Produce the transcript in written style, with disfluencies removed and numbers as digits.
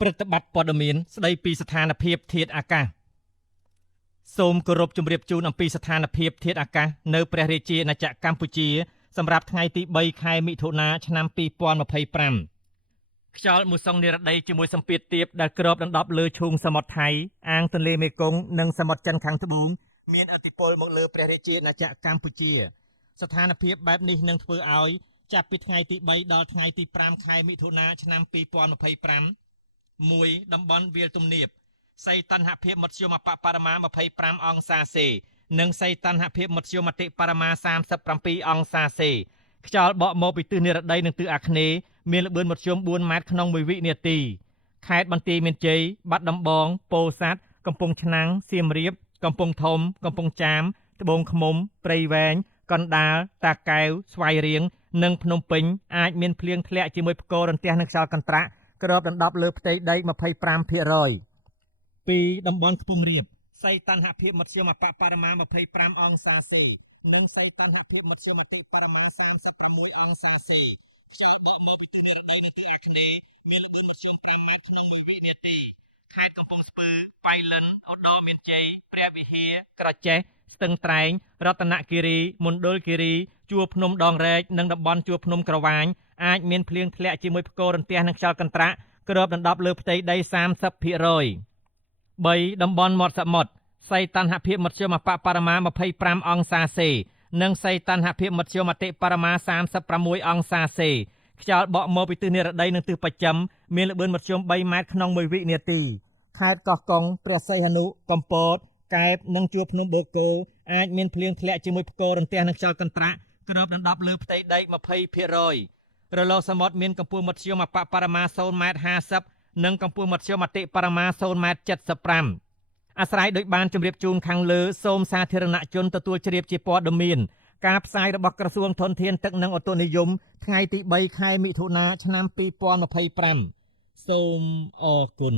ព្រឹត្តិបត្តិព័ត៌មានស្ដីពីស្ថានភាពធាតុអាកាសសូមគោរពជម្រាបជូនអំពីស្ថានភាពធាតុអាកាសនៅព្រះរាជាណាចក្រកម្ពុជាសម្រាប់ថ្ងៃទី3ខែមិថុនាឆ្នាំ2025ខ្យល់មូសុងនិរតីជាមួយសម្ពាធទាបដែលគ្របដណ្ដប់លើឈូងសមុទ្រថៃអាងទន្លេមេគង្គនិងសមុទ្រចិនខាងត្បូងមានឥទ្ធិពលមកលើព្រះរាជាណាចក្រកម្ពុជាស្ថានភាពបែបនេះនឹងធ្វើឲ្យចាប់ពីថ្ងៃទី3ដល់ថ្ងៃទី5ខែមិថុនាឆ្នាំ2025មួយតំបន់វាលទំនាបសីតុណ្ហភាពមធ្យមបរិមា25អង្សាសេនិងសីតុណ្ហភាពមធ្យមបរិមា37អង្សាសេខ្យល់បក់មកពីទិសនិរតីនិងទិសអាគ្នេយ៍មានល្បឿនមធ្យម4ម៉ែត្រក្នុង1វិនាទីខេត្តបន្ទាយមានជ័យបាត់ដំបងពោធិ៍សាត់កំពង់ឆ្នាំងសៀមរាបកំពង់ធំកំពង់ចាមត្បូងឃ្មុំព្រៃវែងកណ្ដាលតាកែវស្វាយរៀងនិងភ្នំពេញអាចមានភ្លៀងធ្លាក់ជាមួយផ្គររន្ទះនិងខ្យល់កន្ត្រាក់គ្របដណ្ដប់លើផ្ទៃដី 25% ពីតំបន់ខ្ពង់រាបសីតុណ្ហភាពមធ្យមបរិមា25អង្សាសេនិងសីតុណ្ហភាពមធ្យមបរិមា36អង្សាសេខ្យល់បក់មកពីទិសនិរតីនិងទិសអាគ្នេយ៍មានល្បឿនមធ្យម5ម៉ែត្រក្នុង1វិនាទីខេត្តកំពង់ស្ពឺបៃលិនឧត្តរមានជ័យព្រះវិហារក្រចេះស្ទឹងត្រែងរតនគិរីមណ្ឌលគិរីជួរភ្នំដងរែកនិងតំបន់ជួរភ្នំក្រវាញអាចមានភ្លៀងធ្លាក់ជាមួយផ្គររន្ទះនិងខ្យល់កន្ត្រាក់គ្របដណ្ដប់លើផ្ទៃដី 30% 3តំបន់មាត់សមុទ្រសីតុណ្ហភាពមធ្យមបរិមា25អង្សាសេនិងសីតុណ្ហភាពមធ្យមបរិមា36អង្សាសេខ្យល់បក់មកពីទិសនិរតីនិងទិសបស្ចិមមានល្បឿនមធ្យម3ម៉ែត្រក្នុង1វិនាទីខេត្តកោះកុងព្រះសីហនុកំពតកែបនិងជួរភ្នំបូកគោអាចមានភ្លៀងធ្លាក់ជាមួយផ្គររន្ទះនិងខ្យល់កន្ត្រាក់គ្របដណ្ដប់លើផ្ទៃដី 20% រលកសមុទ្រមានកម្ពស់មធ្យមបរិមា0.50 ម៉ែត្រនិងកម្ពស់មធ្យមបរិមា0.75 ម៉ែត្រអាស្រ័យដោយបានជម្រាបជូនខាងលើសូមសាធារណជនទទួលជ្រាបជាព័ត៌មានការផ្សាយរបស់ក្រសួងធនធានទឹកនិងអូតូនិយមថ្ងៃទី3ខែមិថុនាឆ្នាំ2025សូមអរគុណ